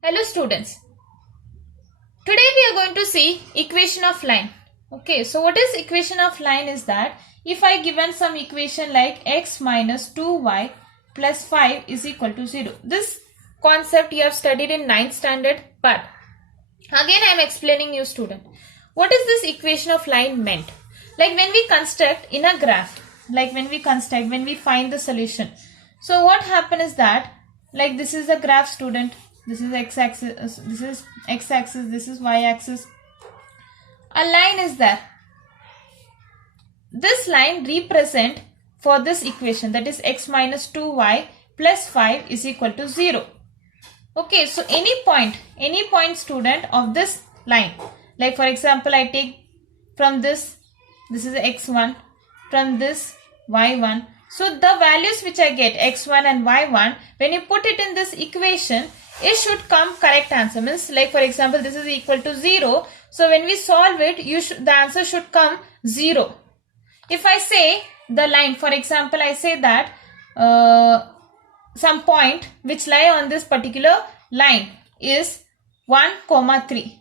Hello students, today we are going to see equation of line. Okay, so what is equation of line is that if I given some equation like x minus 2y plus 5 is equal to 0. This concept you have studied in 9th standard, but again I am explaining you student. What is this equation of line meant? Like when we construct in a graph, when we find the solution. So what happen is that, like this is a graph student, this is x-axis, this is y-axis. A line is there. This line represent for this equation, that is x minus 2y plus 5 is equal to 0. Okay, so any point student of this line, like for example I take from this is x1, from this y1. So the values which I get x1 and y1, when you put it in this equation, it should come correct answer. Means like for example this is equal to 0. So when we solve it, the answer should come 0. If I say the line, for example I say that some point which lie on this particular line is 1, 3.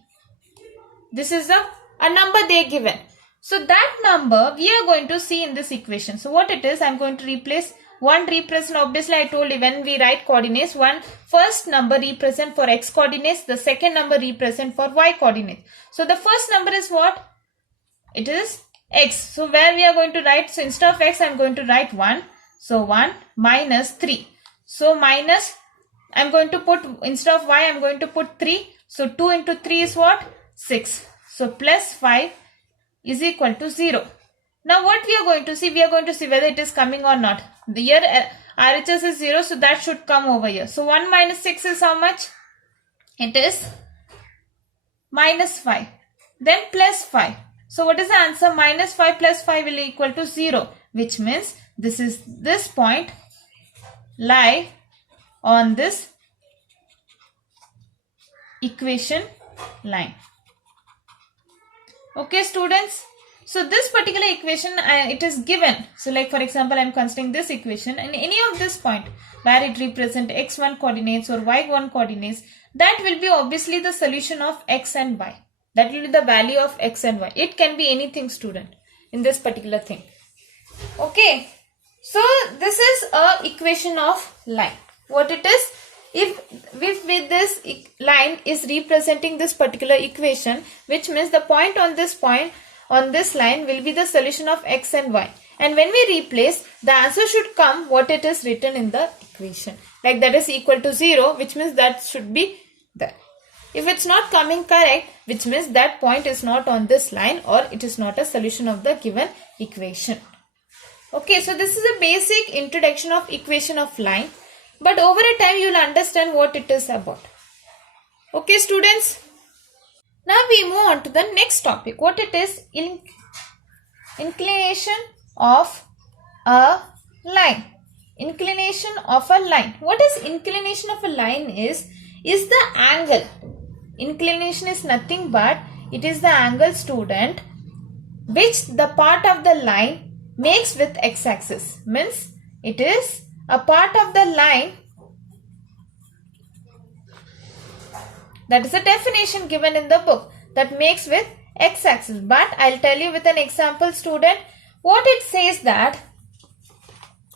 This is a number they given. So that number we are going to see in this equation. So what it is, I am going to replace one represent, obviously I told you when we write coordinates, one first number represent for x coordinates, the second number represent for y coordinates. So the first number is what? It is x. So where we are going to write, so instead of x I am going to write 1. So 1 minus 3. So minus, I am going to put, instead of y I am going to put 3. So 2 into 3 is what? 6. So plus 5 is equal to 0. Now what we are going to see? We are going to see whether it is coming or not. The here RHS is 0, so that should come over here. So 1 minus 6 is how much? It is minus 5. Then plus 5. So what is the answer? Minus 5 plus 5 will equal to 0. Which means this point lie on this equation line. Okay students. So this particular equation it is given. So like for example I am considering this equation and any of this point where it represent x1 coordinates or y1 coordinates, that will be obviously the solution of x and y. That will be the value of x and y. It can be anything student in this particular thing. Okay. So this is a equation of line. What it is? If with this line is representing this particular equation, which means the point on this line will be the solution of x and y. And when we replace, the answer should come what it is written in the equation. Like that is equal to 0, which means that should be there. If it's not coming correct, which means that point is not on this line or it is not a solution of the given equation. Okay, so this is a basic introduction of equation of line. But over a time you will understand what it is about. Okay students. Now we move on to the next topic. What it is? Inclination of a line. Inclination of a line. What is inclination of a line is the angle. Inclination is nothing but it is the angle student which the part of the line makes with x-axis. Means it is a part of the line, that is a definition given in the book, that makes with x-axis. But I'll tell you with an example student. What it says that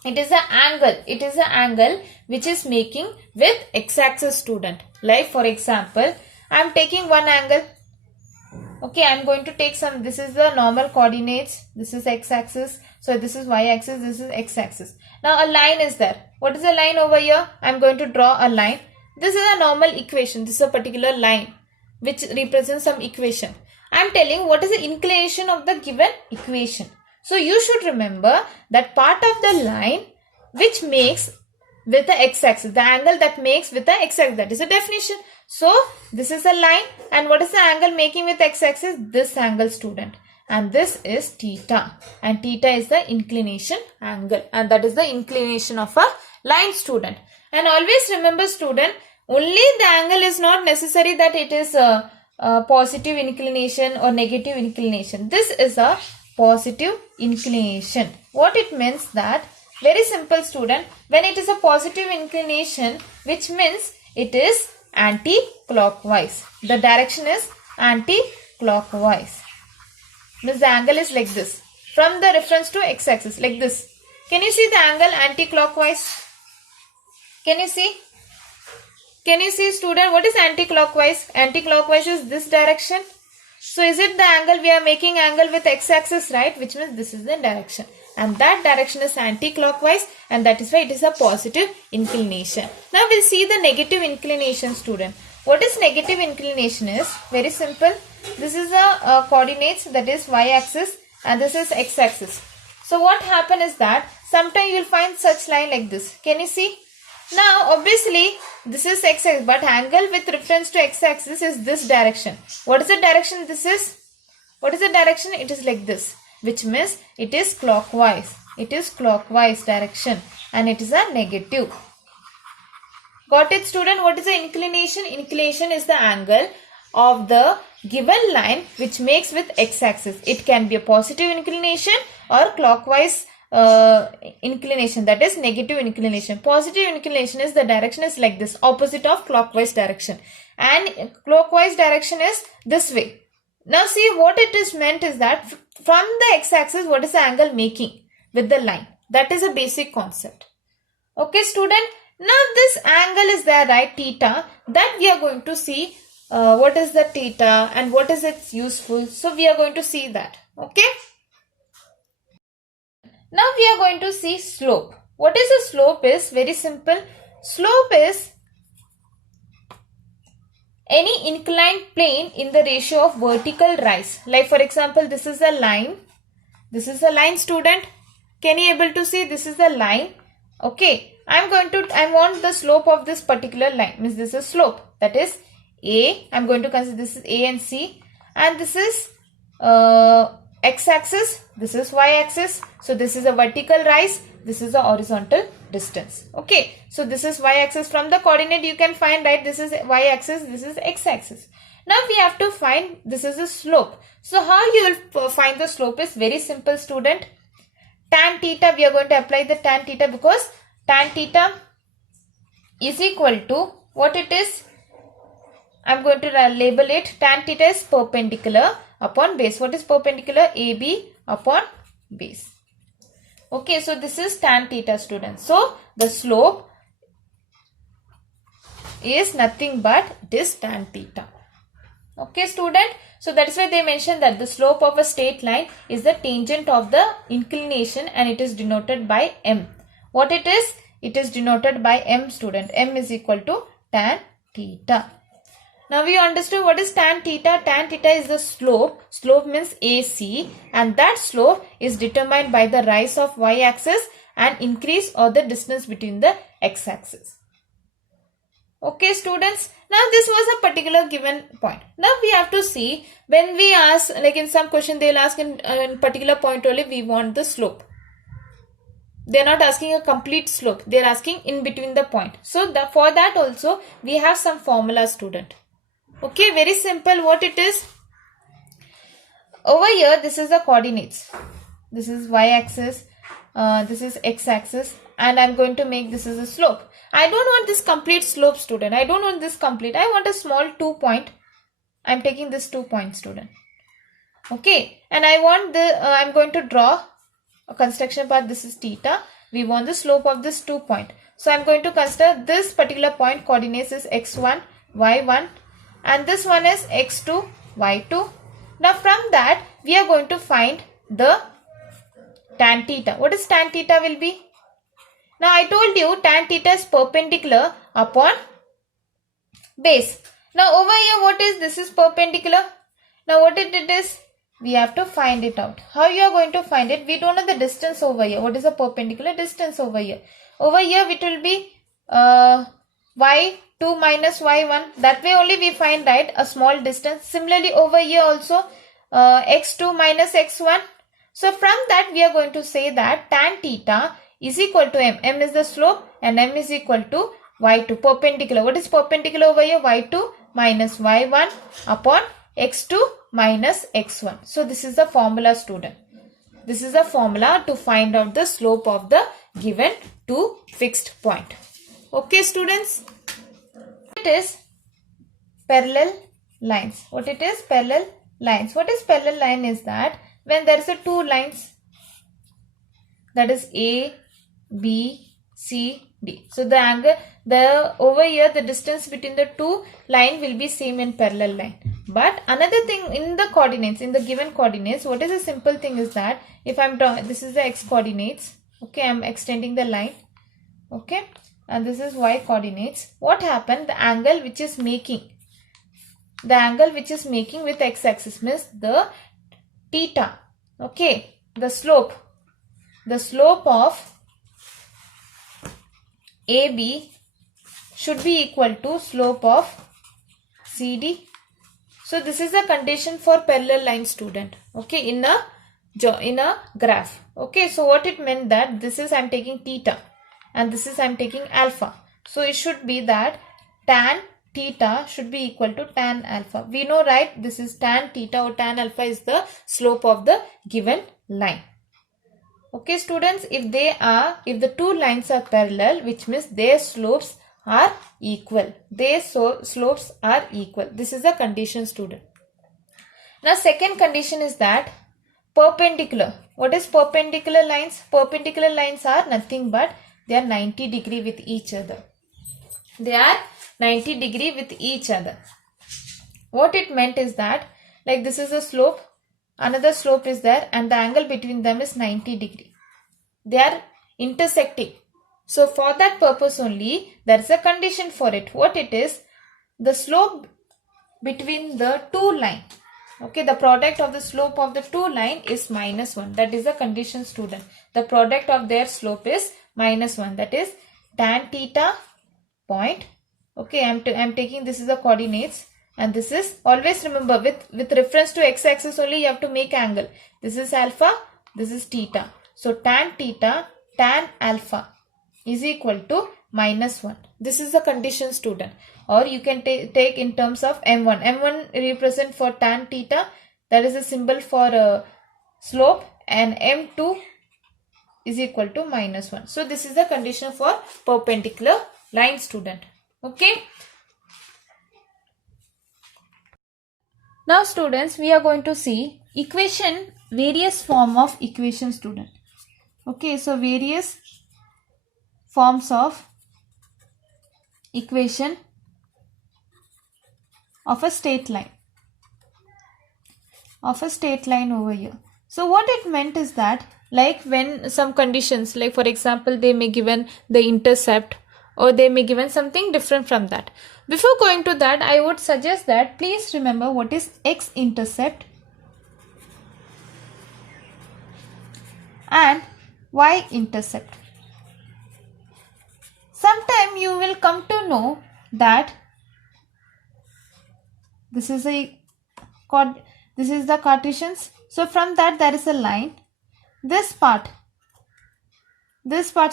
it is an angle. It is an angle which is making with x-axis student. Like for example, I am taking one angle. Okay, I am going to take some, this is the normal coordinates, this is x-axis, so this is y-axis, this is x-axis. Now a line is there. What is the line over here? I am going to draw a line. This is a normal equation, this is a particular line which represents some equation. I am telling what is the inclination of the given equation. So you should remember that part of the line which makes with the x-axis, the angle that makes with the x-axis, that is a definition. So this is a line, and what is the angle making with x-axis? This angle student, and this is theta, and theta is the inclination angle, and that is the inclination of a line student. And always remember student, only the angle is not necessary that it is a positive inclination or negative inclination. This is a positive inclination. What it means that, very simple student, when it is a positive inclination, which means it is anti-clockwise. The direction is anti-clockwise. Means the angle is like this. From the reference to x-axis, like this. Can you see the angle anti-clockwise? Can you see? Can you see, student, what is anti-clockwise? Anti-clockwise is this direction. So is it the angle we are making angle with x-axis, right? Which means this is the direction. And that direction is anti-clockwise, and that is why it is a positive inclination. Now we'll see the negative inclination, student. What is negative inclination is very simple. This is a coordinates, that is y-axis, and this is x-axis. So what happen is that sometimes you will find such line like this. Can you see? Now obviously this is x-axis, but angle with reference to x-axis is this direction. What is the direction this is? What is the direction? It is like this, which means it is clockwise. It is clockwise direction, and it is a negative. Got it, student? What is the inclination? Inclination is the angle of the given line which makes with x-axis. It can be a positive inclination or clockwise inclination, that is negative inclination. Positive inclination is the direction is like this, opposite of clockwise direction, and clockwise direction is this way. Now see, what it is meant is that from the x-axis, what is the angle making with the line? That is a basic concept. Okay, student. Now this angle is there, right, theta, that we are going to see what is the theta and what is its useful. So we are going to see that. Okay. Now we are going to see slope. What is a slope is very simple. Slope is any inclined plane in the ratio of vertical rise. Like for example, this is a line. This is a line, student. Can you able to see? This is the line. Okay. I want the slope of this particular line. Means this is slope. That is A. I am going to consider this is A and C. And this is x-axis. This is y-axis. So this is a vertical rise. This is a horizontal distance. Okay. So this is y-axis. From the coordinate you can find, right, this is y-axis. This is x-axis. Now we have to find, this is a slope. So how you will find the slope is very simple, student. Tan theta, we are going to apply the tan theta because tan theta is equal to what it is. I am going to label it. Tan theta is perpendicular upon base. What is perpendicular? AB upon base. Okay, so this is tan theta, students. So the slope is nothing but this tan theta. Okay, student. So that is why they mentioned that the slope of a straight line is the tangent of the inclination, and it is denoted by m. What it is? It is denoted by m, student. M is equal to tan theta. Now we understood what is tan theta. Tan theta is the slope. Slope means AC, and that slope is determined by the rise of y-axis and increase or the distance between the x-axis. Okay, students. Now this was a particular given point. Now we have to see, when we ask, like in some question they will ask in particular point only we want the slope. They are not asking a complete slope. They are asking in between the point. So for that also we have some formula, student. Okay, very simple. What it is? Over here this is the coordinates. This is y-axis. This is x-axis. And I am going to make this as a slope. I don't want this complete slope, student. I don't want this complete. I want a small 2 point. I am taking this 2 point, student. Okay. And I want the, I am going to draw a construction path. This is theta. We want the slope of this 2 point. So I am going to consider this particular point. Coordinates is x1, y1. And this one is x2, y2. Now from that, we are going to find the tan theta. What is tan theta will be? Now I told you tan theta is perpendicular upon base. Now over here what is this? Is perpendicular. Now what it is? We have to find it out. How you are going to find it? We don't know the distance over here. What is the perpendicular distance over here? Over here it will be y2 minus y1. That way only we find, right, a small distance. Similarly over here also x2 minus x1. So from that we are going to say that tan theta is equal to m. M is the slope and m is equal to y2. Perpendicular. What is perpendicular over here? y2 minus y1 upon x2 minus x1. So this is the formula, student. This is the formula to find out the slope of the given two fixed point. Okay, students. It is parallel lines. What it is? Parallel lines. What is parallel line is that when there is a two lines, that is A, B, C, D. So the angle, over here the distance between the two line will be same in parallel line. But another thing in the coordinates, in the given coordinates, what is a simple thing is that if I'm drawing, this is the x coordinates, okay, I'm extending the line, okay, and this is y coordinates. What happened? The angle which is making with x axis means the theta, okay, the slope of AB should be equal to slope of CD. So this is a condition for parallel line, student, okay, in a graph. Okay, so what it meant that this is I'm taking theta and this is I'm taking alpha. So it should be that tan theta should be equal to tan alpha. We know, right, this is tan theta or tan alpha is the slope of the given line. Okay, students, if the two lines are parallel, which means their slopes are equal. This is the condition, student. Now, second condition is that perpendicular. What is perpendicular lines? Perpendicular lines are nothing but they are 90 degree with each other. What it meant is that, like, this is a slope, another slope is there, and the angle between them is 90 degree. They are intersecting. So for that purpose only, there is a condition for it. What it is? The slope between the two line. Okay, the product of the slope of the two line is -1. That is the condition, student. The product of their slope is -1. That is tan theta point. Okay, I'm taking, this is the coordinates, and this is, always remember, with reference to x-axis only you have to make angle. This is alpha, this is theta. So tan theta, tan alpha is equal to -1. This is the condition, student. Or you can take in terms of M1. M1 represent for tan theta, that is a symbol for slope, and M2 is equal to -1. So this is the condition for perpendicular line, student. Okay. Now, students, we are going to see equation, various form of equation, student. Okay, so various forms of equation of a straight line. Over here. So what it meant is that, like, when some conditions, like for example, they may given the intercept, or they may given something different from that. Before going to that, I would suggest that please remember what is x-intercept and y-intercept. Sometime you will come to know that this is the Cartesians. So from that there is a line. This part,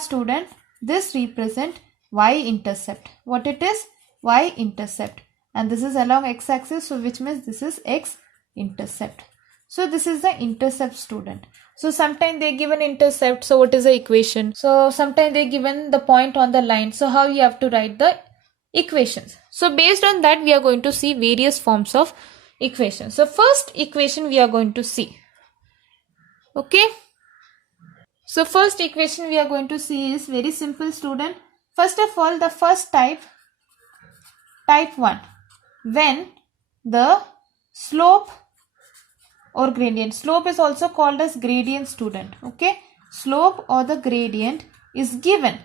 student, this represent y-intercept. What it is? Y-intercept. And this is along x-axis, so which means this is x-intercept. So this is the intercept, student. So sometimes they give an intercept. So what is the equation? So sometimes they given the point on the line. So how you have to write the equations? So based on that, we are going to see various forms of equations. So first equation we are going to see. Okay. So first equation we are going to see is very simple, student. First of all, the first type 1, when the slope or gradient, slope is also called as gradient, student. Okay, slope or the gradient is given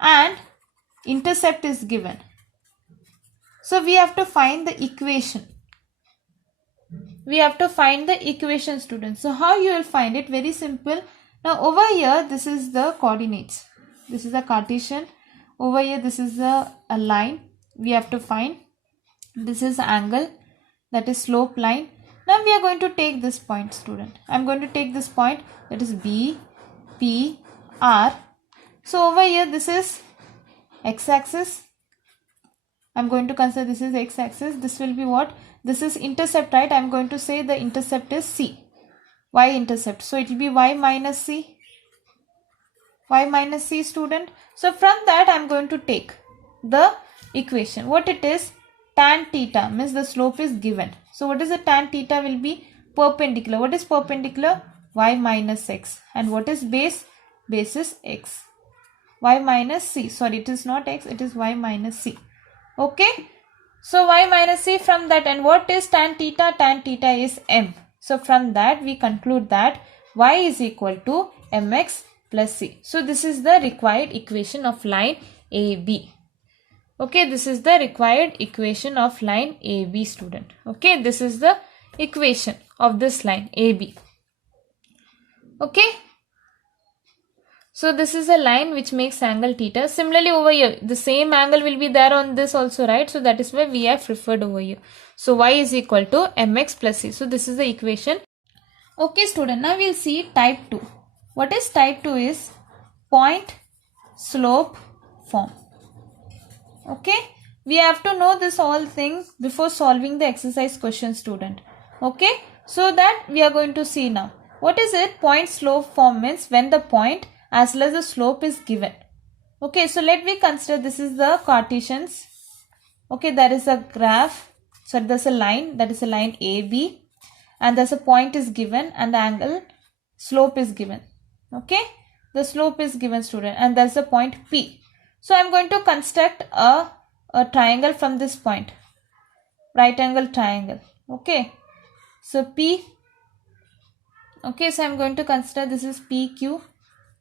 and intercept is given. So we have to find the equation. Student. So how you will find it? Very simple. Now over here, this is the coordinates. This is the Cartesian. Over here, this is a line. We have to find. This is the angle, that is slope line. Now we are going to take this point, student. I am going to take this point, that is B, P, R. So over here, this is x-axis. I am going to consider this is x-axis. This will be what? This is intercept, right? I am going to say the intercept is C. Y-intercept. So it will be y minus C. Y minus C, student. So from that, I am going to take the equation. What it is? tan theta means the slope is given. So what is the tan theta will be perpendicular. What is perpendicular? Y minus x. And what is base? Base is x. Y minus c. Sorry, it is not x, it is y minus c. Okay. So y minus c from that. And what is tan theta? Tan theta is m. So from that we conclude that y is equal to mx plus c. So this is the required equation of line AB. Okay, this is the required equation of line AB, student. Okay, this is the equation of this line AB. Okay. So this is a line which makes angle theta. Similarly over here, the same angle will be there on this also, right? So that is why we have referred over here. So y is equal to mx plus c. So this is the equation. Okay, student. Now we'll see type 2. What is type 2 is point slope form. Okay, we have to know this all thing before solving the exercise question, student. Okay, so that we are going to see now. What is it? Point slope form means when the point as well as the slope is given. Okay, so let me consider this is the Cartesians. Okay, there is a graph. So there's a line, that is a line AB, and there's a point is given and the angle slope is given. Okay, the slope is given, student, and there's a point P. So I'm going to construct a triangle from this point, right angle triangle. Okay, so P. Okay, so I'm going to consider this is PQ,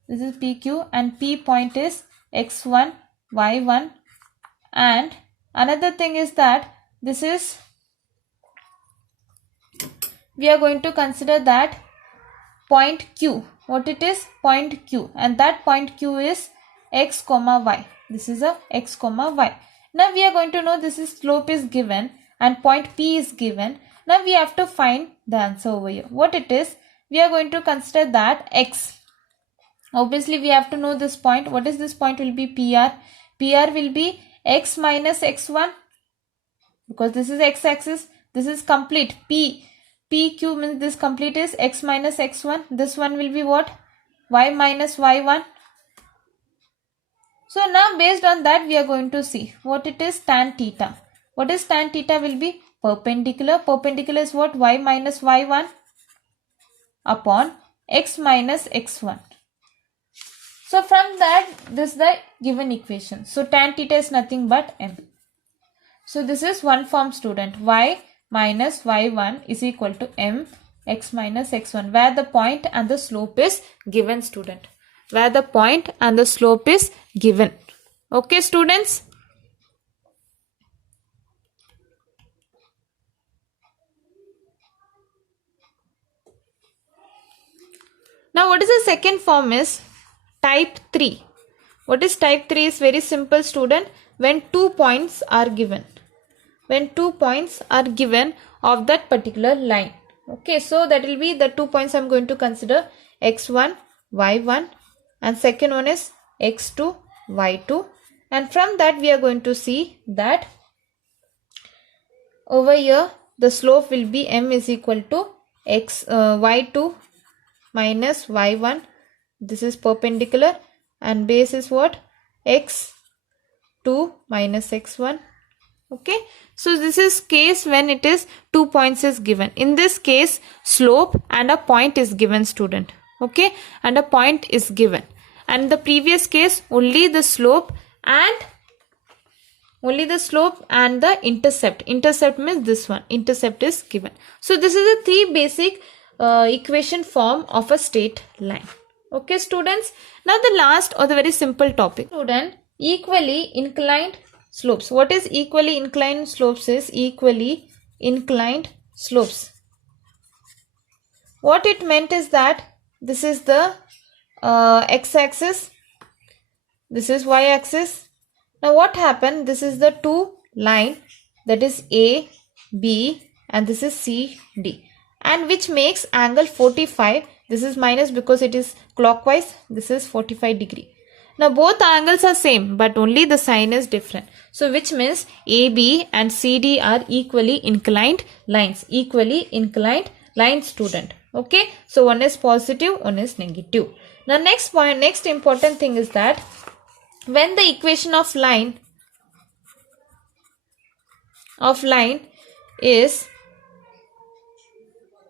this is PQ, and P point is x1, y1, and another thing is that this is, we are going to consider that point Q. What it is? Point Q, and that point Q is x comma y. This is a x comma y. Now we are going to know this is slope is given and point P is given. Now we have to find the answer over here. What it is? We are going to consider that x. Obviously we have to know this point. What is this point? Will be PR. PR will be x minus x1 because this is x axis. This is complete. PQ means this complete is x minus x1. This one will be what? Y minus y1. So now based on that we are going to see what it is. Tan theta. What is tan theta? Will be perpendicular. Perpendicular is what? Y minus y1 upon x minus x1. So from that this is the given equation. So tan theta is nothing but m. So this is one form, student. Y minus y1 is equal to m x minus x1, where the point and the slope is given, student. Where the point and the slope is given. Okay, students. Now what is the second form is type 3. What is type 3 is very simple, student. When 2 points are given. When 2 points are given of that particular line. Okay, so that will be the 2 points I'm going to consider, x1, y1, and second one is x2, y2, and from that we are going to see that over here the slope will be m is equal to y2 minus y1. This is perpendicular and base is what? x2 minus x1. Okay, so this is case when it is 2 points is given. In this case slope and a point is given, student. Okay, and a point is given. And the previous case only the slope and the intercept. Intercept means this one. Intercept is given. So this is the three basic equation form of a straight line. Okay, students. Now the last or the very simple topic, student, equally inclined slopes. What is equally inclined slopes? Is equally inclined slopes. What it meant is that this is the x-axis, this is y-axis. Now what happened? This is the two line, that is A, B, and this is C, D, and which makes angle 45. This is minus because it is clockwise. This is 45 degree. Now both angles are same, but only the sign is different. So which means AB and CD are equally inclined lines. Equally inclined lines, student. Okay, so one is positive, one is negative. Now next point, next important thing is that when the equation of line of line is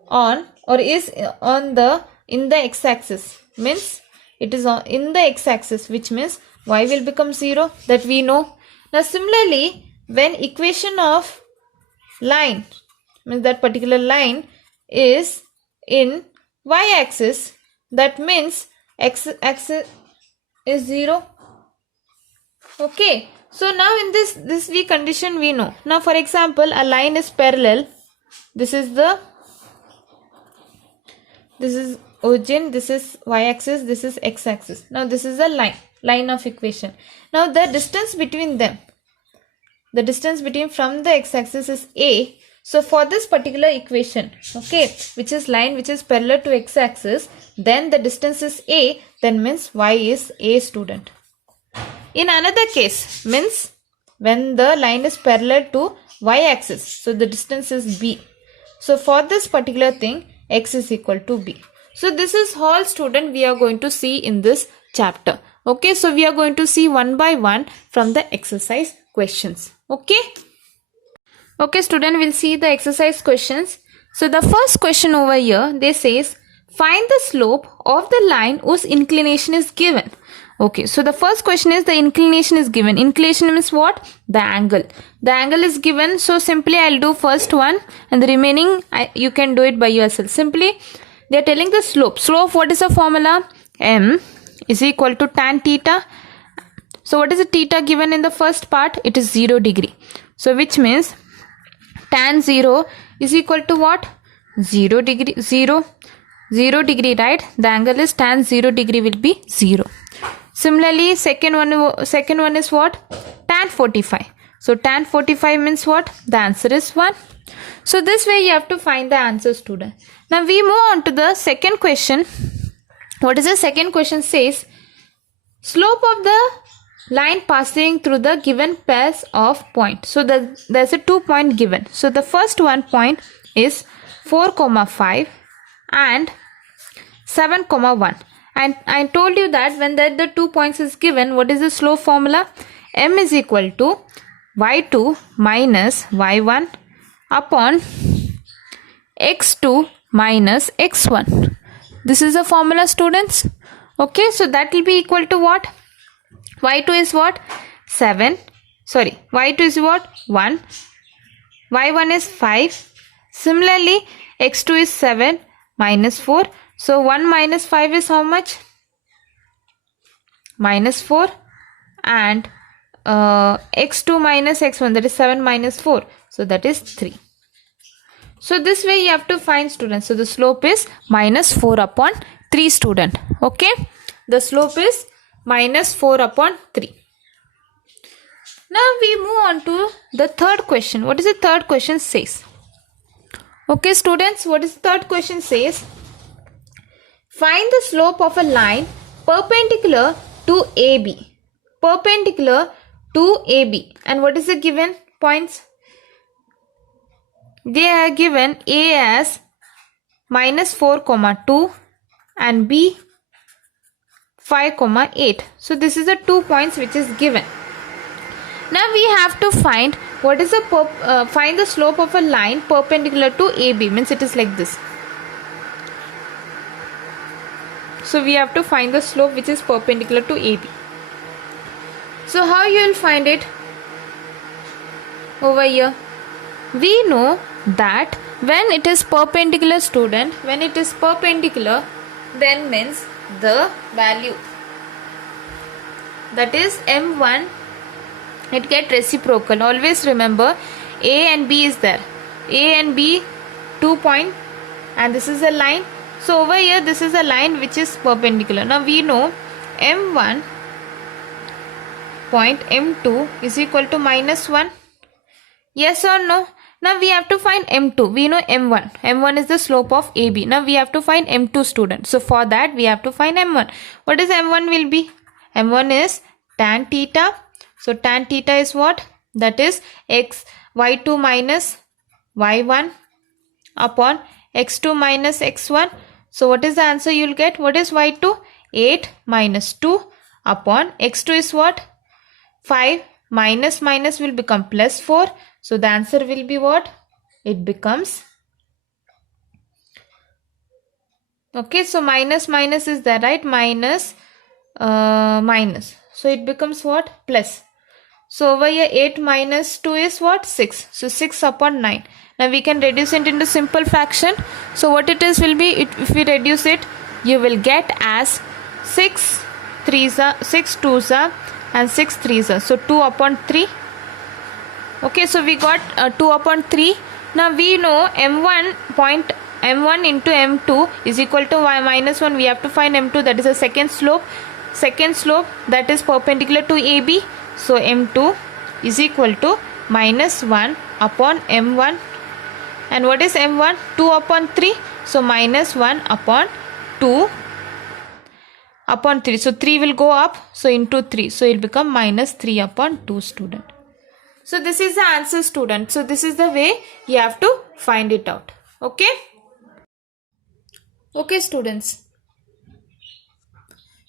on or is on the in the x-axis, means it is on in the x-axis, which means y will become 0, that we know. Now similarly, when equation of line, means that particular line is in y-axis, that means x-axis is 0. Okay, so now in this we condition we know. Now for example, a line is parallel. This is origin, this is y-axis, this is x-axis. Now this is a line of equation. Now the distance between them, the distance between from the x-axis is a. So for this particular equation, okay, which is line which is parallel to x-axis, then the distance is a, then means y is a, student. In another case, means when the line is parallel to y-axis, so the distance is b. So for this particular thing, x is equal to b. So this is all, student, we are going to see in this chapter. Okay, so we are going to see one by one from the exercise questions. Okay. Okay, student, we'll see the exercise questions. So the first question over here, they says, find the slope of the line whose inclination is given. Okay, so the first question is the inclination is given. Inclination means what? The angle. The angle is given. So simply I'll do first one and the remaining you can do it by yourself. Simply they are telling the slope. Slope, what is the formula? M is equal to tan theta. So what is the theta given in the first part? It is 0 degree. So which means tan 0 is equal to what? 0 degree, 0 degree, right? The angle is tan 0 degree will be 0. Similarly, second one is what? Tan 45. So tan 45 means what? The answer is 1. So this way you have to find the answer, student. Now we move on to the second question. What is the second question says? Slope of the line passing through the given pairs of points. So there's a 2 point given. So the first one point is 4, 5 and 7, 1. And I told you that when the 2 points is given, what is the slope formula? M is equal to y2 minus y1 upon x2 minus x1. This is the formula, students. Okay, so that will be equal to what? Y2 is what? 7. Sorry, y2 is what? 1. y1 is 5. Similarly, x2 is 7 minus 4. So 1 minus 5 is how much? Minus 4. And x2 minus x1, that is 7 minus 4. So that is 3. So this way you have to find, students. So the slope is minus 4 upon 3, student. Okay. The slope is minus 4 upon 3. Now we move on to the third question. What is the third question says? Okay, students, what is the third question says? Find the slope of a line perpendicular to AB. Perpendicular to AB. And what is the given points? They are given A as minus 4, 2 and B 5, 8. So this is the 2 points which is given. Now we have to find what is the find the slope of a line perpendicular to AB, means it is like this. So we have to find the slope which is perpendicular to AB. So how you will find it? Over here, we know that when it is perpendicular, student, when it is perpendicular, then means the value, that is M1, it get reciprocal. Always remember A and B is there. A and B 2 point, and this is a line. So over here this is a line which is perpendicular. Now we know M1 point M2 is equal to minus 1. Yes or no? Now we have to find M2. We know M1. M1 is the slope of AB. Now we have to find M2, student. So for that we have to find M1. What is M1 will be? M1 is tan theta. So tan theta is what? That is y2 minus y1 upon x2 minus x1. So what is the answer you will get? What is y2? 8 minus 2 upon x2 is what? 5. Minus will become plus 4. So the answer will be what? It becomes, okay, so minus minus is there, right? Minus minus. So it becomes what? Plus. So over here 8 minus 2 is what? 6. So 6 upon 9. Now we can reduce it into simple fraction. So what it is will be, if we reduce it, you will get as 6 3s are, 6 2s are, and 6 3s are. So 2 upon 3. Okay, so we got 2 upon 3. Now we know m1 into m2 is equal to y minus 1. We have to find m2, that is the second slope. Second slope that is perpendicular to AB. So m2 is equal to minus 1 upon m1. And what is m1? 2 upon 3. So minus 1 upon 2 upon 3. So 3 will go up. So into 3. So it will become minus 3 upon 2, student. So this is the answer, student. So this is the way you have to find it out. Okay? Okay, students.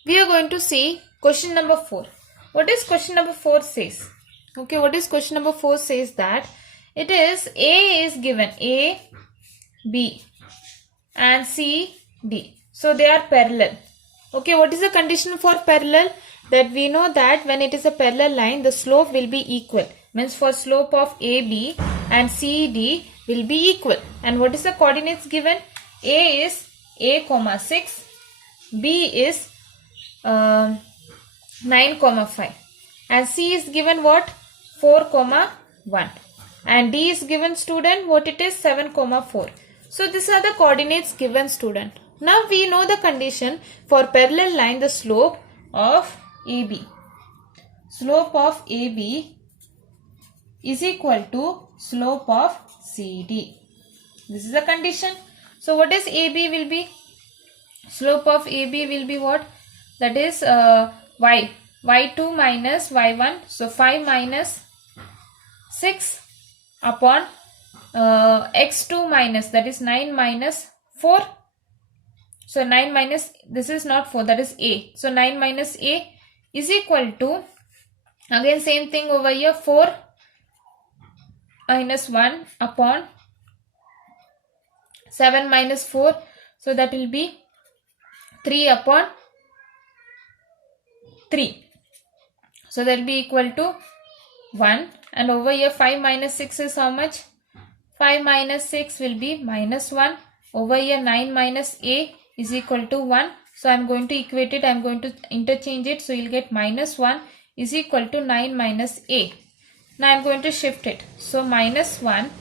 We are going to see question number 4. What is question number 4 says? Okay, what is question number 4 says that it is A is given, A, B and C, D. So they are parallel. Okay, what is the condition for parallel? That we know that when it is a parallel line, the slope will be equal. Means for slope of AB and CD will be equal. And what is the coordinates given? A is A, 6. B is 9, 5. And C is given what? 4, 1. And D is given, student, what it is? 7, 4. So these are the coordinates given, student. Now we know the condition for parallel line, the slope of AB. Slope of AB is equal to slope of CD. This is the condition. So what is AB will be? Slope of AB will be what? That is y2 minus y1. So 5 minus 6 upon x2 minus, that is 9 minus 4. So 9 minus, this is not 4, that is A. So 9 minus A is equal to, again same thing over here, 4 minus 1 upon 7 minus 4. So that will be 3 upon 3. So that will be equal to 1. And over here 5 minus 6 is how much? 5 minus 6 will be minus 1. Over here 9 minus A is equal to 1. So I am going to equate it. I am going to interchange it. So you will get minus 1 is equal to 9 minus A. Now I am going to shift it. So minus 1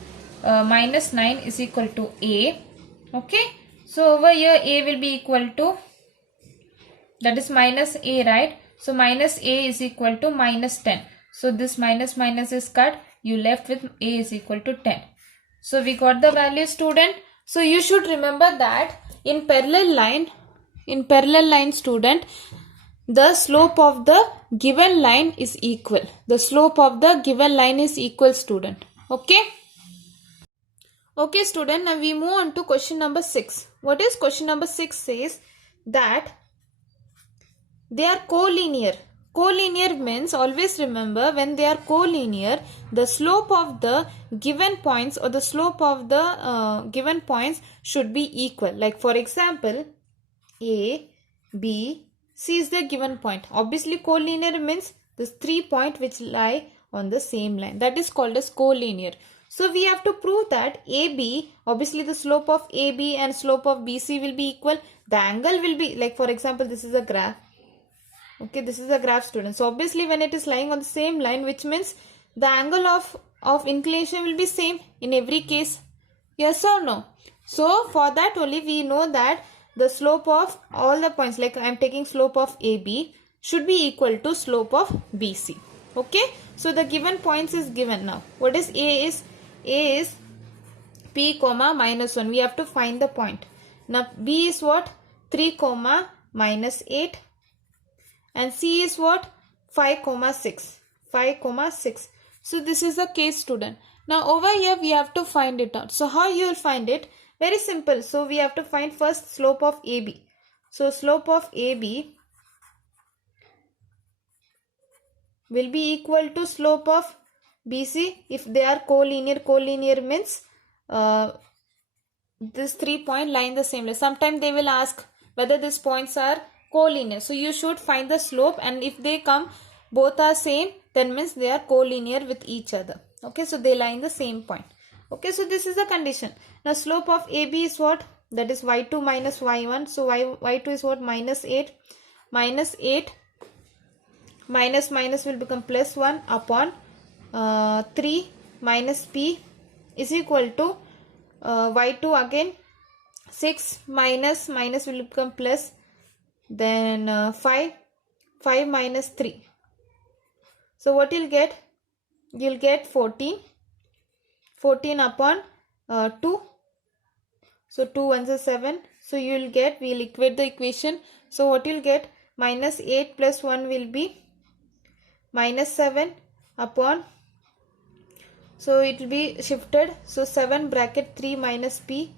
minus 9 is equal to A. Okay. So over here A will be equal to, that is minus A, right? So minus A is equal to minus 10. So this minus minus is cut. You left with A is equal to 10. So we got the value, student. So you should remember that in parallel line, student, the slope of the given line is equal. The slope of the given line is equal, student. Okay. Okay, student. Now we move on to question number 6. What is question number 6 says that they are collinear. Collinear means, always remember, when they are collinear, the slope of the given points or the slope of the given points should be equal. Like for example, A, B, C is the given point. Obviously collinear means the 3 points which lie on the same line. That is called as collinear. So we have to prove that AB, obviously the slope of AB and slope of BC will be equal. The angle will be, like for example, this is a graph. Okay, this is a graph, student. So obviously when it is lying on the same line, which means the angle of inclination will be same in every case. Yes or no? So for that only we know that the slope of all the points, like I am taking slope of AB, should be equal to slope of BC. Okay. So the given points is given now. What is A is? A is P comma minus 1. We have to find the point. Now B is what? 3 comma minus 8. And C is what? 5 comma 6. 5 comma 6. So this is the case, student. Now over here we have to find it out. So how you will find it? Very simple. So we have to find first slope of AB. So slope of AB will be equal to slope of BC, if they are collinear means this 3 point lie in the same line. Sometimes they will ask whether these points are collinear. So you should find the slope, and if they come both are same, then means they are collinear with each other. Okay, so they lie in the same point. Okay, so this is the condition. Now slope of AB is what? That is y2 minus y1. So y2 is what? Minus 8. Minus 8 minus minus will become plus 1 upon 3 minus p is equal to y2 again 6 minus minus will become plus, then 5 minus 3. So what you'll get? You'll get 14 upon 2. So 2 ones are 7. So you will get, we will equate the equation. So what you'll get? Minus 8 plus 1 will be minus 7 upon, so it will be shifted. So 7 bracket 3 minus p,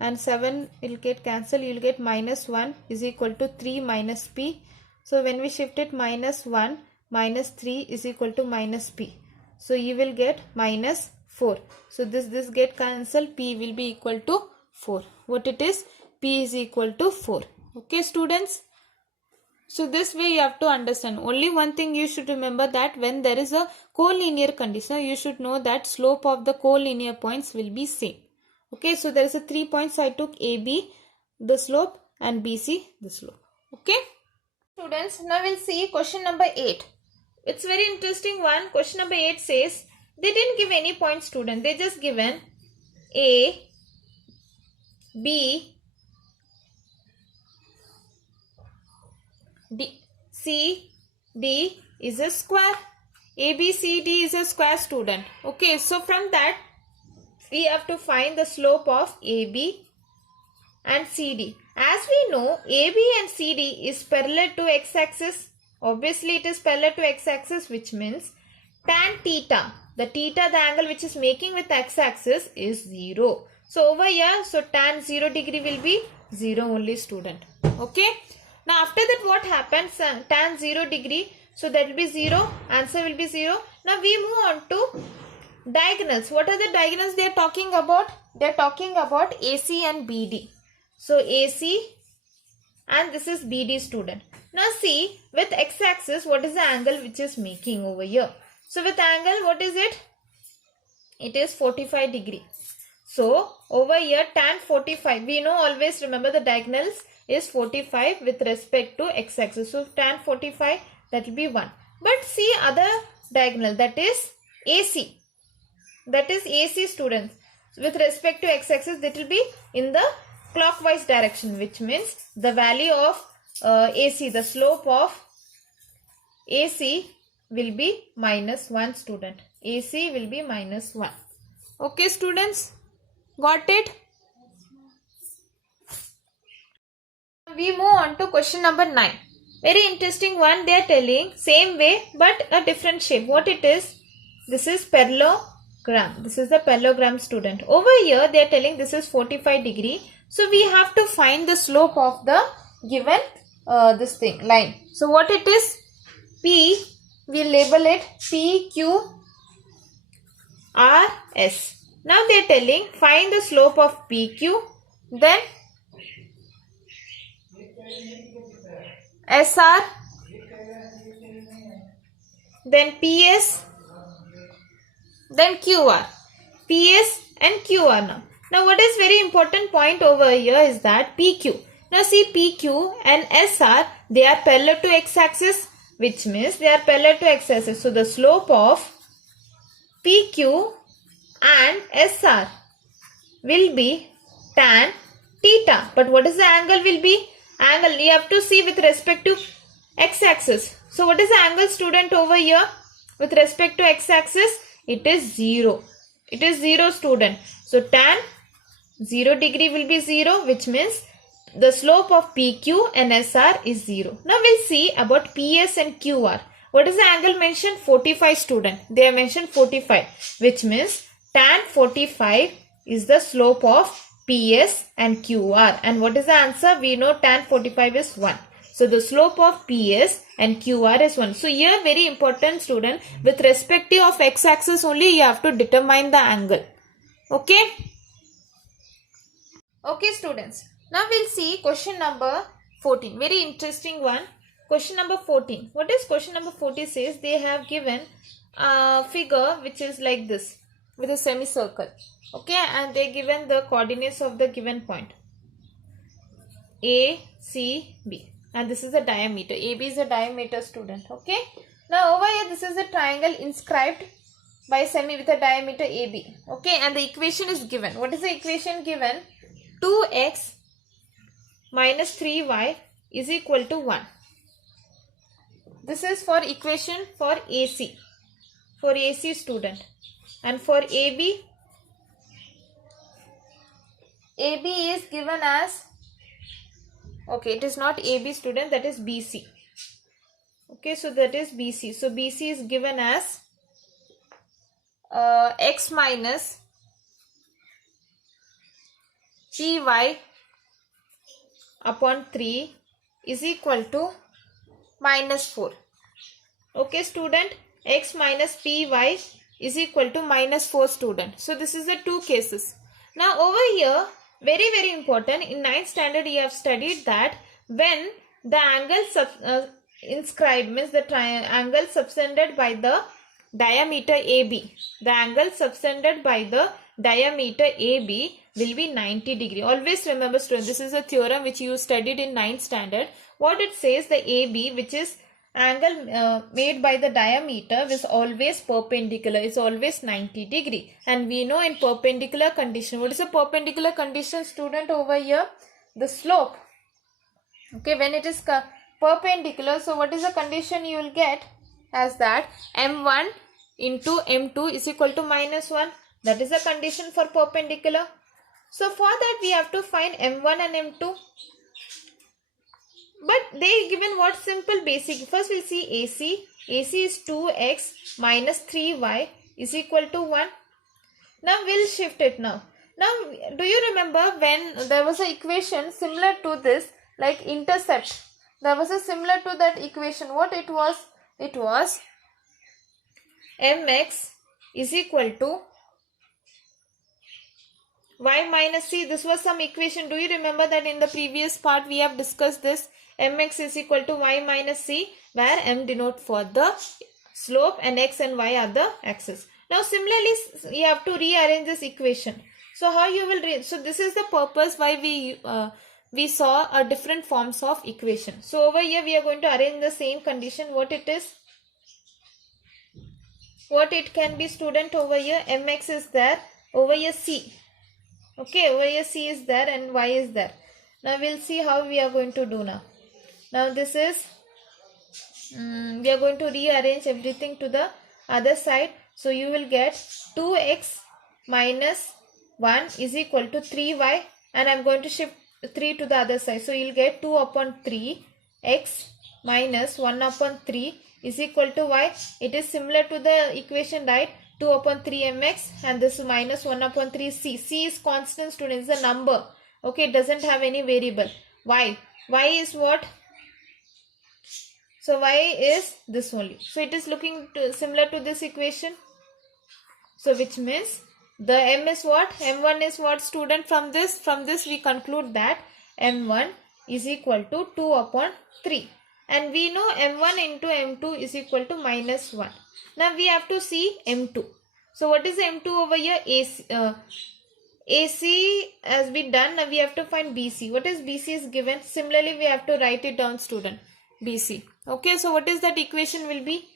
and 7 will get cancelled. You will get minus 1 is equal to 3 minus p. So when we shift it, minus 1 minus 3 is equal to minus p. So you will get minus 4. So this get cancelled. P will be equal to 4. What it is? P is equal to 4. Okay, students. So this way you have to understand. Only one thing you should remember, that when there is a collinear condition, you should know that slope of the collinear points will be same. Okay, so there is a 3 points. I took AB the slope and BC the slope. Okay, students, now we'll see question number 8. It's very interesting one. Question number 8 says they didn't give any point, student. They just given A, B, C, D is a square. A, B, C, D is a square, student. Okay, so from that we have to find the slope of AB and CD. As we know, AB and CD is parallel to x-axis. Obviously it is parallel to x-axis, which means tan theta, the angle which is making with x-axis is 0. So over here, so tan 0 degree will be 0 only, student. Okay. Now after that what happens? Tan 0 degree, so that will be 0. Answer will be 0. Now we move on to diagonals. What are the diagonals they are talking about? They are talking about AC and BD. So AC and this is BD, student. Now see, with x-axis what is the angle which is making over here? So with angle, what is it? It is 45 degree. So over here tan 45, we know, always remember the diagonals is 45 with respect to x-axis. So tan 45, that will be 1. But see other diagonal, that is AC. That is AC, students. With respect to x-axis, that will be in the clockwise direction, which means the value of AC, the slope of AC will be minus 1, student. AC will be minus 1. Okay, students. Got it? We move on to question number 9. Very interesting one. They are telling same way but a different shape. What it is? This is parallelogram. This is the parallelogram, student. Over here they are telling this is 45 degree. So we have to find the slope of the given this thing line. So what it is? P, we label it P, Q, R, S. Now they are telling find the slope of PQ, then SR, then PS, then QR. PS and QR now. Now what is very important point over here is that PQ. Now see, PQ and SR, they are parallel to x-axis, which means they are parallel to x-axis. So the slope of PQ and SR will be tan theta. But what is the angle will be? Angle you have to see with respect to x-axis. So what is the angle, student, over here? With respect to x-axis, it is 0. It is 0, student. So tan 0 degree will be 0, which means the slope of PQ and SR is 0. Now we'll see about PS and QR. What is the angle mentioned? 45, student. They have mentioned 45, which means tan 45 is the slope of PS and QR. And what is the answer? We know tan 45 is 1. So the slope of PS and QR is 1. So here very important student, with respect of x-axis only you have to determine the angle. Okay. Okay students. Now we'll see question number 14. Very interesting one. Question number 14. What is question number 14 says? They have given a figure which is like this with a semicircle. Okay, and they given the coordinates of the given point A, C, B, and this is the diameter. AB is a diameter, student. Okay. Now over here this is a triangle inscribed by semi with a diameter AB. Okay, and the equation is given. What is the equation given? 2x minus 3y is equal to 1. This is for equation for AC. For AC student. And for AB, AB is given as, okay, it is not AB student, that is BC. Okay, so that is BC. So BC is given as x minus py upon 3 is equal to minus 4. Okay student, x minus py is equal to minus 4 student. So this is the two cases. Now over here, very important, in 9th standard you have studied that when the angle inscribed means the angle subtended by the diameter AB, the angle subtended by the diameter AB will be 90 degree. Always remember students, this is a theorem which you studied in 9th standard. What it says, the AB, which is angle made by the diameter, is always perpendicular, is always 90 degree. And we know in perpendicular condition, what is a perpendicular condition student over here? The slope. Okay, when it is perpendicular, so what is the condition you will get? As that m1 into m2 is equal to minus 1. That is the condition for perpendicular. So for that we have to find m1 and m2. But they given what? Simple basic. First we'll see AC. AC is 2x minus 3y is equal to 1. Now we'll shift it now. Now do you remember when there was an equation similar to this, like intercept? There was a similar to that equation. What it was? It was mx is equal to y minus c. This was some equation. Do you remember that in the previous part we have discussed this? Mx is equal to y minus c, where m denote for the slope and x and y are the axis. Now similarly you have to rearrange this equation. So how you will so this is the purpose why we saw a different forms of equation. So over here we are going to arrange the same condition. What it is? What it can be student over here? Mx is there. Over here c. Okay, over here c is there and y is there. Now we'll see how we are going to do now. Now this is, we are going to rearrange everything to the other side. So you will get 2x minus 1 is equal to 3y, and I am going to shift 3 to the other side. So you will get 2 upon 3 x minus 1 upon 3 is equal to y. It is similar to the equation, right? 2 upon 3 mx, and this is minus 1 upon 3 c. C is constant students, a number. Okay, it doesn't have any variable. Y is what? So y is this only. So it is looking similar to this equation. So which means the m is what? M1 is what student? From this we conclude that m1 is equal to 2 upon 3. And we know m1 into m2 is equal to minus 1. Now we have to see m2. So what is m2 over here? AC has been done. Now we have to find BC. What is BC is given? Similarly we have to write it down student. BC. Okay, so what is that equation will be?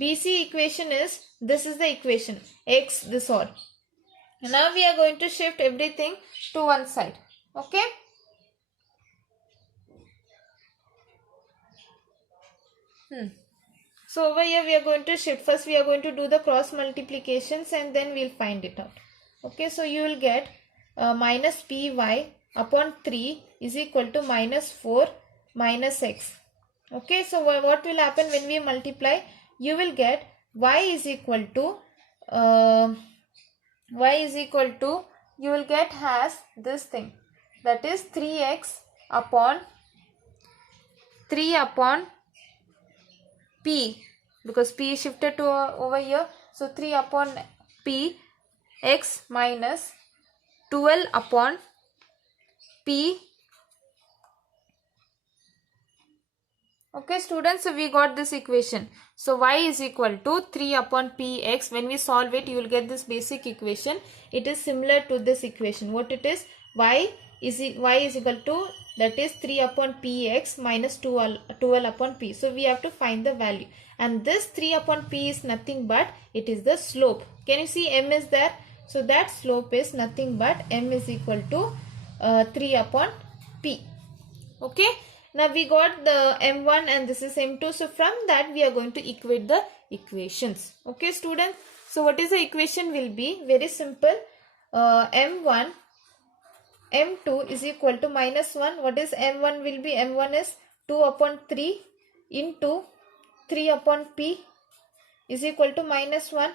BC equation is, this is the equation. X this all. Now we are going to shift everything to one side. Okay. So over here we are going to shift. First we are going to do the cross multiplications and then we'll find it out. Okay, so you will get minus py upon 3 is equal to minus 4 minus x. Okay, so what will happen when we multiply? You will get y is equal to you will get has this thing, that is 3x upon 3 upon p, because p is shifted to over here. So 3 upon p x minus 12 upon p. Okay students, so we got this equation. So y is equal to 3 upon px. When we solve it, you will get this basic equation. It is similar to this equation. What it is? Y is equal to, that is 3 upon px minus 12 upon p. So we have to find the value. And this 3 upon p is nothing but, it is the slope. Can you see m is there? So that slope is nothing but m is equal to 3 upon p. Okay. Now we got the m1 and this is m2. So from that we are going to equate the equations. Okay students. So what is the equation will be? Very simple. M1 m2 is equal to minus 1. What is m1 will be? M1 is 2 upon 3 into 3 upon p is equal to minus 1.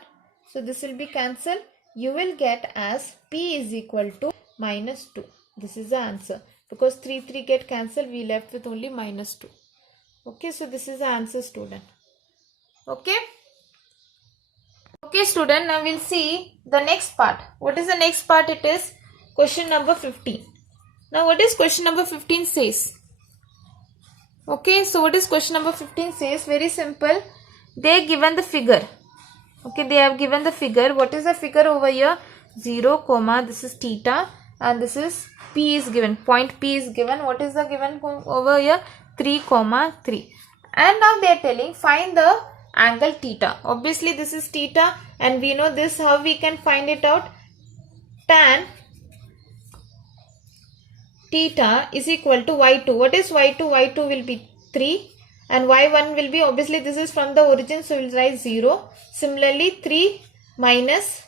So this will be cancelled. You will get as p is equal to minus 2. This is the answer. Because 3 get cancelled, we left with only minus 2. Okay, so this is the answer student. Okay. Okay student, now we'll see the next part. What is the next part? It is question number 15. Now what is question number 15 says? Okay, so what is question number 15 says? Very simple. They given the figure. Okay, they have given the figure. What is the figure over here? 0, this is theta and this is p is given. Point p is given. What is the given over here? 3, 3. And now they are telling find the angle theta. Obviously this is theta and we know this. How we can find it out? Tan theta is equal to y2. What is y2? y2 will be 3 and y1 will be, obviously this is from the origin, so we will write 0. Similarly 3 minus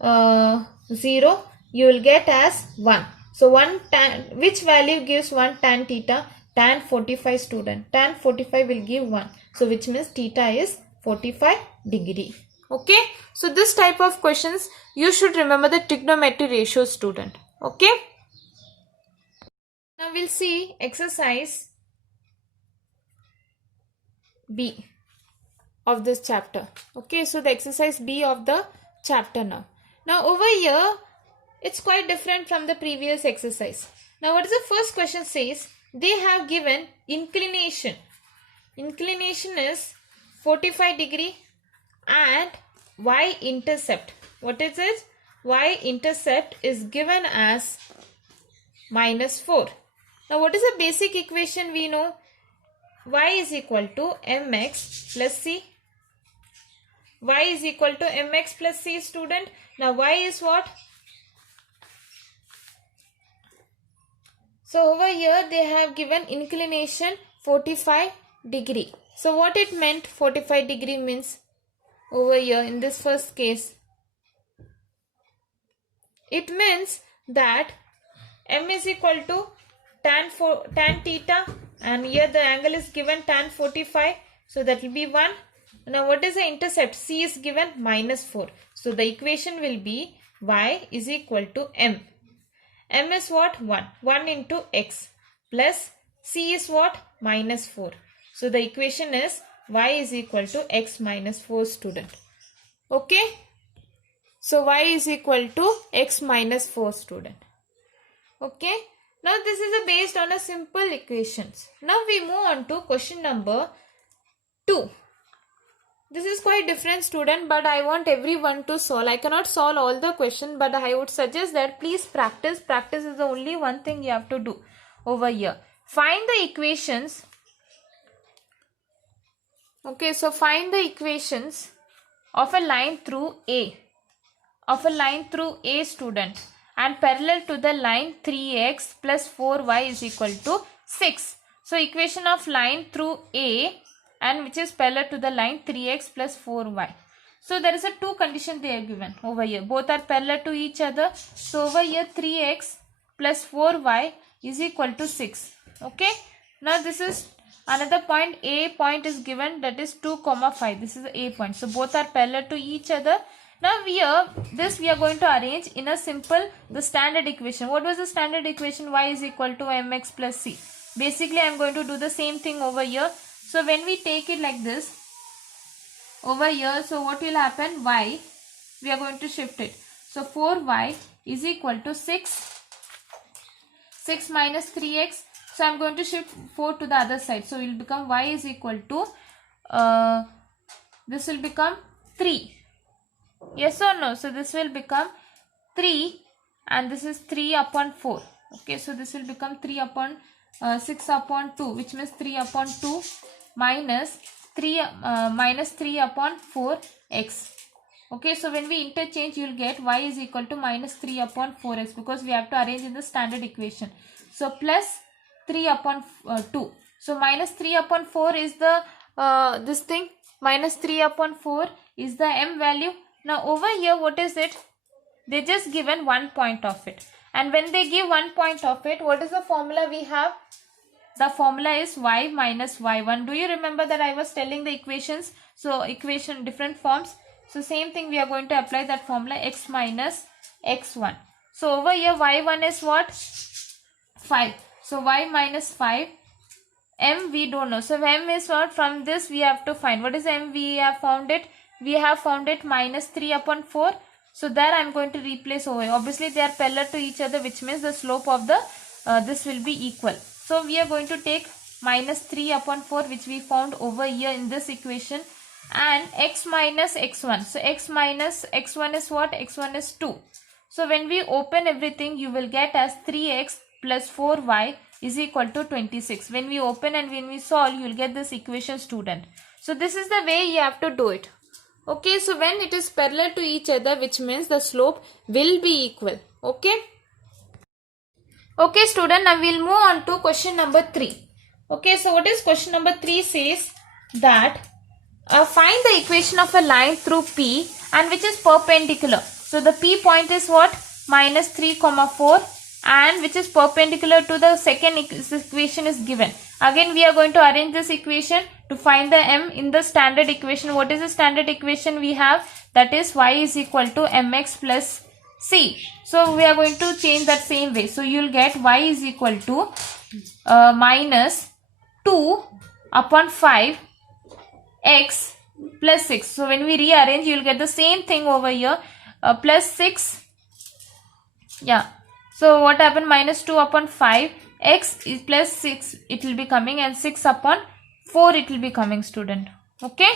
0 you will get as 1. So 1 tan, which value gives 1 tan theta? Tan 45 student. Tan 45 will give 1. So which means theta is 45 degree. Okay. So this type of questions you should remember the trigonometry ratio student. Okay. Now we'll see exercise B of this chapter. Okay. So the exercise B of the chapter now. Now over here, it's quite different from the previous exercise. Now what is the first question says? They have given inclination. Inclination is 45 degree and y-intercept. What is it? Y-intercept is given as minus 4. Now what is the basic equation we know? Y is equal to mx plus c. Y is equal to mx plus c student. Now y is what? So over here they have given inclination 45 degree. So what it meant 45 degree means over here in this first case? It means that m is equal to tan theta and here the angle is given tan 45. So that will be 1. Now what is the intercept? C is given minus 4. So the equation will be y is equal to m. M is what? 1. 1 into x plus c is what? Minus 4. So the equation is y is equal to x minus 4 student. Okay. So y is equal to x minus 4 student. Okay. Now this is based on a simple equations. Now we move on to question number 2. This is quite different student, but I want everyone to solve. I cannot solve all the question, but I would suggest that please practice. Practice is the only one thing you have to do over here. Find the equations. Okay, so find the equations of a line through A. Of a line through A student and parallel to the line 3x plus 4y is equal to 6. So equation of line through A and which is parallel to the line 3x plus 4y. So there is a two condition they are given over here. Both are parallel to each other. So over here 3x plus 4y is equal to 6. Okay. Now this is another point. A point is given, that is 2, 5. This is the A point. So both are parallel to each other. Now here this we are going to arrange in a simple the standard equation. What was the standard equation? Y is equal to mx plus c. Basically I am going to do the same thing over here. So when we take it like this over here, so what will happen? Y, we are going to shift it. So 4y is equal to 6 minus 3x. So I am going to shift 4 to the other side. So it will become y is equal to this will become 3. Yes or no? So this will become 3 and this is 3 upon 4. Okay, so this will become 3 upon 6 upon 2, which means 3 upon 2 minus 3 upon 4x. Okay, so when we interchange, you will get y is equal to minus 3 upon 4x, because we have to arrange in the standard equation. So plus 3 upon 2. So minus 3 upon 4 is the this thing. Minus 3 upon 4 is the m value. Now over here, what is it? They just given 1 point of it. And when they give 1 point of it, what is the formula we have? The formula is y minus y1. Do you remember that I was telling the equations? So equation different forms. So same thing, we are going to apply that formula, x minus x1. So over here y1 is what? 5. So y minus 5. M we don't know. So m is what? From this we have to find. What is m? We have found it. We have found it minus 3 upon 4. So there I am going to replace over. Obviously they are parallel to each other, which means the slope of the this will be equal. So we are going to take minus 3 upon 4, which we found over here in this equation, and x minus x1. So x minus x1 is what? x1 is 2. So when we open everything, you will get as 3x plus 4y is equal to 26. When we open and when we solve, you will get this equation, student. So this is the way you have to do it. Okay, so when it is parallel to each other, which means the slope will be equal. Okay. Okay, student, now we will move on to question number 3. Okay, so what is question number 3 says that find the equation of a line through P and which is perpendicular. So the P point is what? Minus 3, 4, and which is perpendicular to the second equation is given. Again, we are going to arrange this equation to find the m in the standard equation. What is the standard equation we have? That is y is equal to mx plus c. So we are going to change that same way. So you will get y is equal to minus 2 upon 5 x plus 6. So when we rearrange, you will get the same thing over here, plus 6. Yeah. So what happened? Minus 2 upon 5 x is plus 6 it will be coming, and 6 upon 4 it will be coming, student. Okay.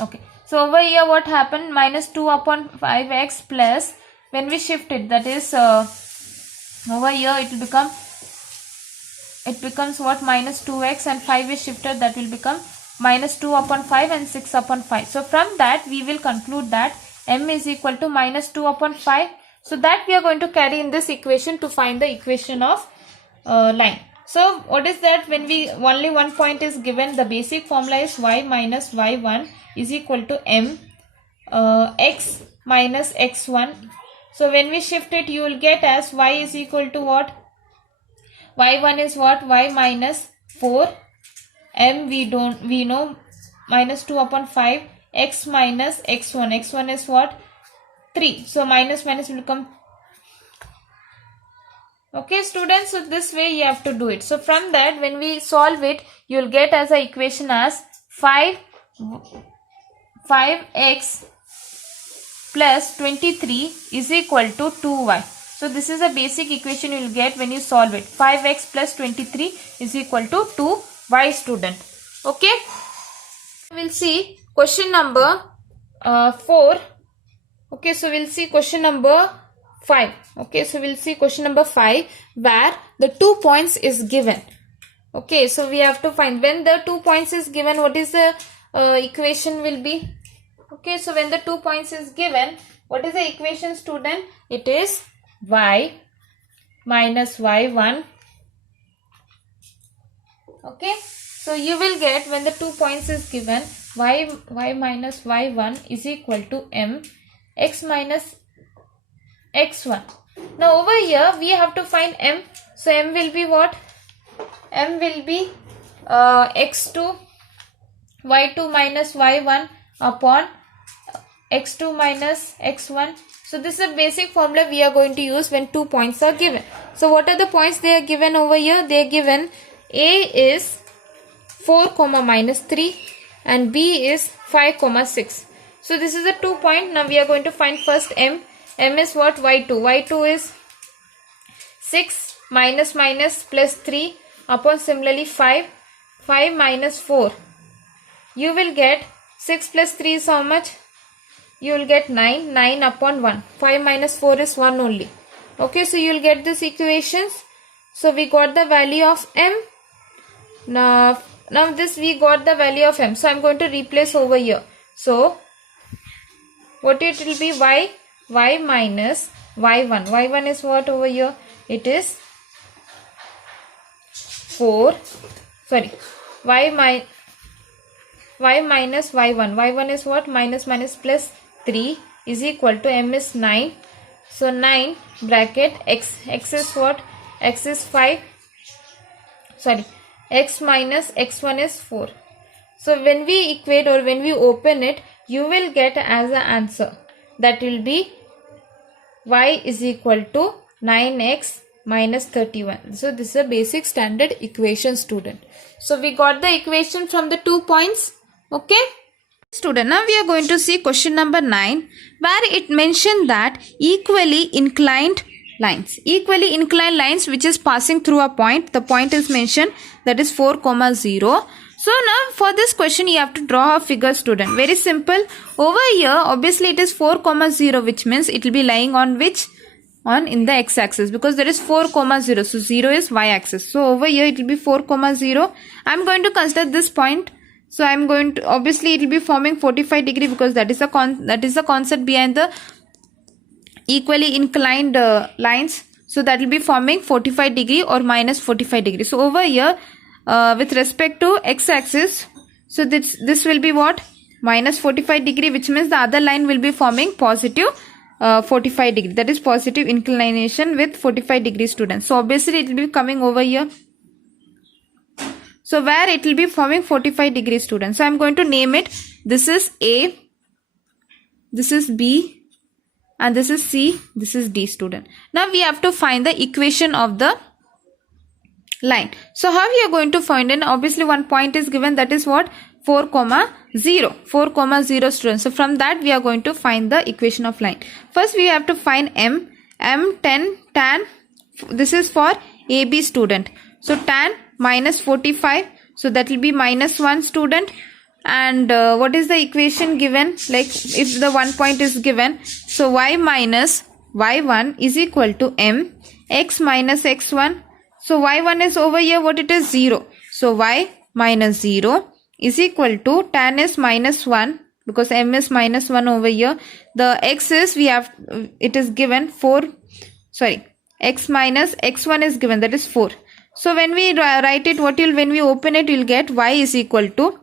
Okay. So over here what happened? Minus 2 upon 5x plus, when we shift it, that is over here it will become, it becomes what? Minus 2x, and 5 is shifted, that will become minus 2 upon 5 and 6 upon 5. So from that we will conclude that m is equal to minus 2 upon 5. So that we are going to carry in this equation to find the equation of line. So what is that? When we only 1 point is given, the basic formula is y minus y1 is equal to m x minus x1. So when we shift it, you will get as y is equal to what? y1 is what? Y minus 4. M we know minus 2 upon 5, x minus x1. x1 is what? 3. So minus minus will become. Okay, students, so this way you have to do it. So from that, when we solve it, you will get as a equation as 5x plus 23 is equal to 2y. So this is a basic equation you will get when you solve it. 5x plus 23 is equal to 2y, student. Okay. We'll see question number 4. Okay, so we'll see question number 5. Okay, so we'll see question number 5 where the 2 points is given. Okay, so we have to find when the 2 points is given, what is the equation will be. Okay, so when the 2 points is given, what is the equation, student? It is y minus y1. Okay, so you will get when the 2 points is given, y minus y1 is equal to m x minus x1. Now over here we have to find m. So m will be what? M will be x2 y2 minus y1 upon x2 minus x1. So this is a basic formula we are going to use when 2 points are given. So what are the points they are given over here? They are given A is 4 comma minus 3 and B is 5 comma 6. So this is a 2 point. Now we are going to find first M. M is what? y2. y2 is 6 minus minus plus 3 upon similarly 5. 5 minus 4. You will get 6 plus 3 is how much? You will get 9. 9 upon 1. 5 minus 4 is 1 only. Okay, so you will get these equations. So we got the value of M. Now this we got the value of M. So I am going to replace over here. So what it will be? Y minus y1. y1 is what over here? It is 4. Sorry. Y minus y1. y1 is what? Minus minus plus 3 is equal to M is 9. So 9 bracket x. X is what? X is 5. Sorry. X minus x1 is 4. So when we equate or when we open it, you will get as an answer. That will be y is equal to 9x minus 31. So this is a basic standard equation, student. So we got the equation from the 2 points. Okay. Student, now we are going to see question number 9, where it mentioned that equally inclined lines which is passing through a point. The point is mentioned, that is 4 comma 0. So now for this question you have to draw a figure, student. Very simple. Over here obviously it is 4 comma 0, which means it will be lying on which? On in the x-axis, because there is 4 comma 0. So 0 is y-axis. So over here it will be 4 comma 0. I am going to consider this point. So I am going to, obviously it will be forming 45 degree, because that is the concept behind the equally inclined lines. So that will be forming 45 degree or minus 45 degree. So over here with respect to x-axis, so this will be what? Minus 45 degree, which means the other line will be forming positive 45 degree. That is positive inclination with 45 degree, students. So obviously it will be coming over here. So where it will be forming 45 degree, students. So I am going to name it. This is A, this is B, and this is C, this is D, student. Now we have to find the equation of the line. So how we are going to find it? Obviously one point is given, that is what? 4 comma 0. 4 comma 0, students. So from that we are going to find the equation of line. First we have to find M. M 10 tan. This is for AB, student. So tan minus 45. So that will be minus 1, student. And what is the equation given? Like if the 1 point is given. So y minus y1 is equal to M x minus x1. So y1 is over here, what it is? 0. So y minus 0 is equal to tan is minus 1, because M is minus 1 over here. The x is, it is given 4. Sorry, x minus x1 is given, that is 4. So when we write it, when we open it, you will get y is equal to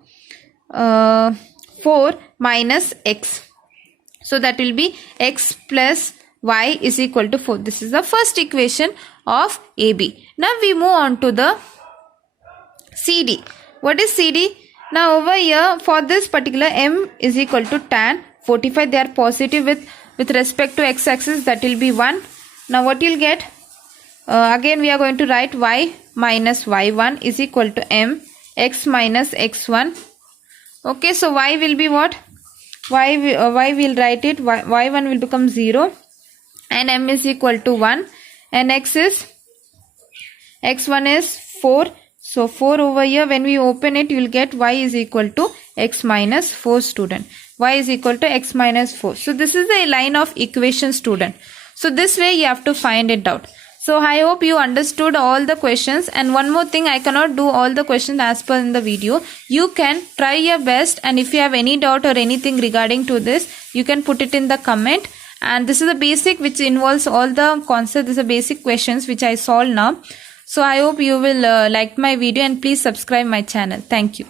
4 minus x. So that will be x plus y is equal to 4. This is the first equation of AB. Now we move on to the CD. What is CD? Now over here for this particular M is equal to tan 45. They are positive with respect to x-axis. That will be 1. Now what you will get? Again we are going to write y minus y1 is equal to M x minus x1. Okay, so y will be what? Y will write it. Y1 will become 0 and M is equal to 1, and x1 is 4. So 4 over here, when we open it, you will get y is equal to x minus 4, student. Y is equal to x minus 4. So this is the line of equation, student. So this way you have to find it out. So I hope you understood all the questions. And one more thing, I cannot do all the questions as per in the video. You can try your best, and if you have any doubt or anything regarding to this, you can put it in the comment. And this is a basic which involves all the concepts. This is a basic questions which I solved now. So I hope you will like my video, and please subscribe my channel. Thank you.